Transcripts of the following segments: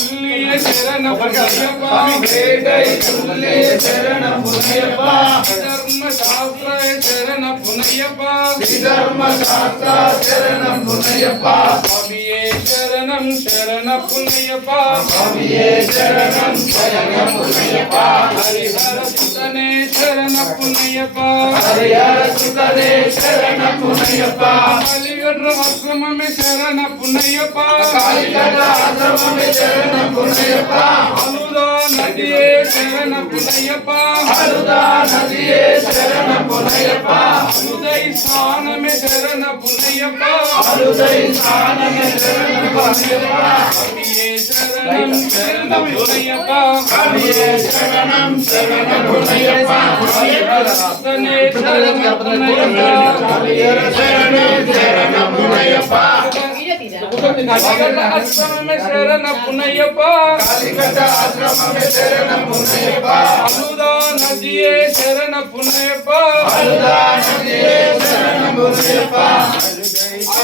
துல்லிய சரண புண்ணியப்பா வேட்டை துல்லிய சரண புண்ணியப்பா தர்ம சாஸ்திர சரண புண்ணியப்பா தர்ம சாஸ்திர சரண புண்ணியப்பா சுவாமியே சரணம் சரண புண்ணியப்பா சுவாமியே சரணம் சரண புண்ணியப்பா ஹரிஹர சுதனே சரண புண்ணியப்பா ஹரிஹர சுதனே சரண புண்ணியப்பா காளிகட்ர ஆசிரமமே சரண புண்ணியப்பா காளிகட்ர ஆசிரமமே சரண புண்ணியப்பா அனுதா நதியே சரண புண்ணியப்பா அனுதா நதியே சரண புண்ணியப்பா அனுதை ஸ்நானமே சரண புண்ணியப்பா அனுதை ஸ்நானமே சரண புண்ணியப்பா சுவாமியே சரணம் சரண புண்ணியப்பா சுவாமியே சரணம் சரண புண்ணியப்பா ஹரிஹர சுதனே சரண புண்ணியப்பா ஹரிஹர சரணம் சரண புண்ணியப்பா காளிகட்ர ஆசிரமமே சரண புண்ணியப்பா காளிகட்ர ஆசிரமமே சரண புண்ணியப்பா அனுதா நதியே சரண புண்ணியப்பா அனுதா நதியே சரண புண்ணியப்பா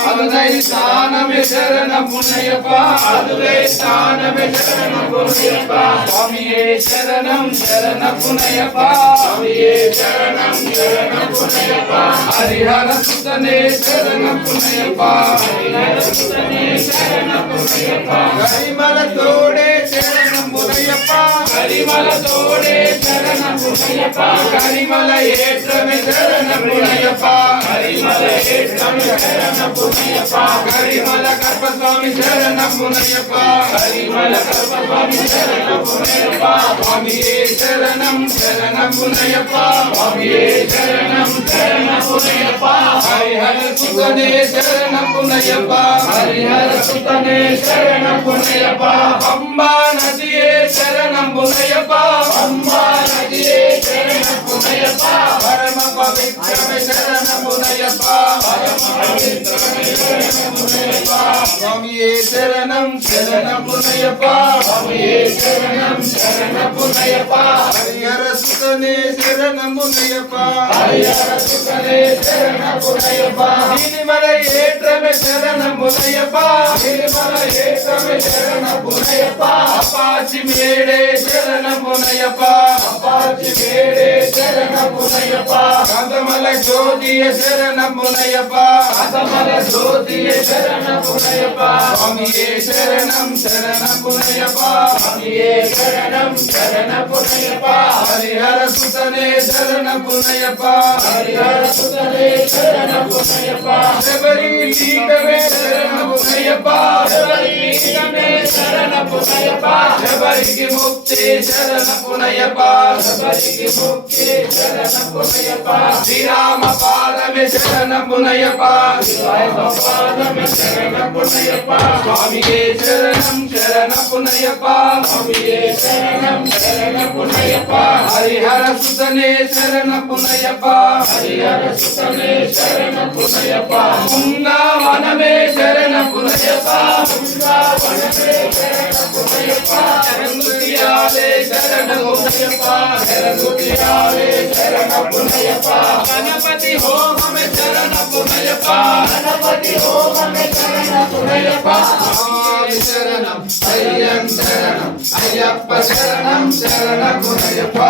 அதுவே ஸ்நானமே சரண புண்ணியப்பா அதுவே ஸ்நானமே சரண புண்ணியப்பா சுவாமியே சரணம் சரண புண்ணியப்பா சுவாமியே சரணம் சரண புண்ணியப்பா ஹரிஹர சுதனே சரண புண்ணியப்பா ஹரிஹர சுதனே சரண புண்ணியப்பா கரிமலத்தோடே சரணம் புண்ணியப்பா கரிமலத்தோடே சரணம் புண்ணியப்பா கரிமல ஏற்றமே சரண புண்ணியப்பா கரிமல ஏற்றமே சரண புண்ணியப்பா கரிமல கற்பசுவாமி சரண புண்ணியப்பா கரிமல கற்பசுவாமி சரண புண்ணியப்பா சுவாமியே சரணம் சரண புண்ணியப்பா சுவாமியே சரணம் சரண புண்ணியப்பா ஹரிஹர சுதனே சரண புண்ணியப்பா ஹரிஹர சுதனே சரண புண்ணியப்பா அம்பா நதியே சரணம் புண்ணியப்பா அம்பா நதியே சரணம் புண்ணியப்பா பரம பவித்ரமே சரண புண்ணியப்பா பரம பவித்ரமே சரண புண்ணியப்பா சுவாமியே சரணம் சரண புண்ணியப்பா சுவாமியே சரணம் சரண புண்ணியப்பா ஹரிஹர சுதனே சரண புண்ணியப்பா ஹரிஹர சுதனே சரண புண்ணியப்பா நீலிமலை ஏற்றமே சரண புண்ணியப்பா நீலிமலை ஏற்றமே சரண புண்ணியப்பா அப்பாச்சி மேடே சரண புண்ணியப்பா அப்பாச்சி மேடே சரண புண்ணியப்பா கந்தமல ஜோதிய சரண புண்ணியப்பா கந்தமல ஜோதிய சரண புண்ணியப்பா சுவாமியே சரணம் சரண புண்ணியப்பா சுவாமியே சரணம் சரண புண்ணியப்பா ஹரிஹர சுதனே சரண புண்ணியப்பா ஹரிஹர சுதனே சரண புண்ணியப்பா சபரி பீடமே சரண புண்ணியப்பா சபரி பீடமே சரண புண்ணியப்பா சபரிக்கு முக்தி சரண புண்ணியப்பா சபரிக்கு முக்தி சரண புண்ணியப்பா ஸ்ரீராம பாதமே சரண புண்ணியப்பா ஸ்ரீராம பாதமே சரண புண்ணியப்பா சுவாமியே சரணம் சரண புண்ணியப்பா சுவாமியே சரணம் சரண புண்ணியப்பா ஹரிஹர சுதனே சரண புண்ணியப்பா ஹரிஹர சுதனே சரண புண்ணியப்பா முங்காவனமே சரண புண்ணியப்பா முங்காவனமே சரண புண்ணியப்பா சரங்குதியாலே சரண புண்ணியப்பா சரங்குதியாலே சரண புண்ணியப்பா கணபதி ஹோமமே சரண புண்ணியப்பா கணபதி ஹோமமே சரண புண்ணியப்பா சுவாமி சரணம் ஐயன் சரணம் ஐயப்ப சரணம் சரண புண்ணியப்பா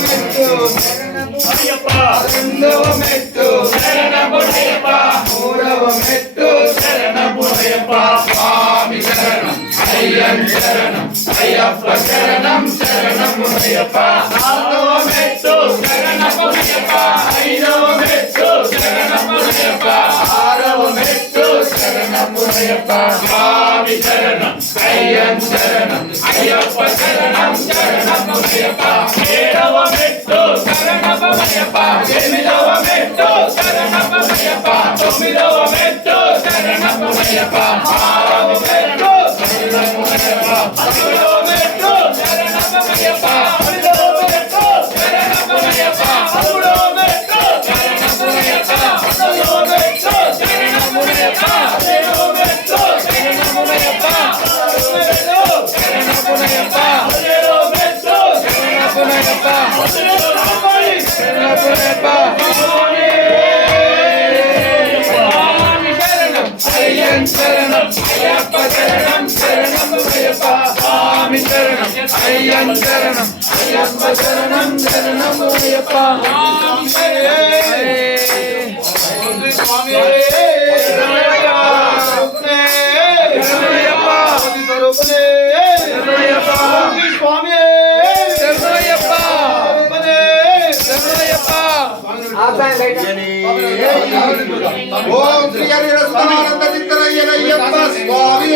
மெட்டு ஐயப்பா மெட்டு சரண புண்ணியப்பா மூடவ மெட்டு சரண புண்ணியப்பா சுவாமி சரணம் ஐயன் சரணம் ஐயப்ப சரணம் சரண புண்ணியப்பா நாதவ மெட்டு சரண புண்ணியப்பா ஐதவ மெட்டு சரண புண்ணியப்பா ஆரவ மெட்டு சரண புண்ணியப்பா சுவாமி சரணம் ஐயன் சரணம் ஐயப்ப சரணம் சரண புண்ணியப்பா ஏழவ மெட்டு சரண புண்ணியப்பா எనిమిదవ மெட்டு சரண புண்ணியப்பா తొమ్మిదవ மெட்டு சரண புண்ணியப்பா ஆரవ மெட்டு சரண புண்ணியப்பా పదకొండవ மெட்டு சரண புண்ணியப்பா పన్నెండవ மெட்டு சரண புண்ணியப்பா పదమూడవ மெட்டு சரண புண்ணியப்பా 14వ மெட்டு சரண புண்ணியப்பா 15వ மெட்டு சரண புண்ணியப்பா 16వ மெட்டு சரண புண்ணியப்பா 17వ மெட்டு சரண புண்ணியப்பா 18వ சரண புண்ணியப்பா சுவாமி சரணம் ஐயன் శరణం అయ్యప్ప శరణం శరణం అయ్యప్ప స్వామి శరణం అయ్యం శరణం అయ్యప్ప శరణం శరణం అయ్యప్ప స్వామి ఓం శ్రీ హరి రసనానంద చిత్తరయ్యప్ప స్వామి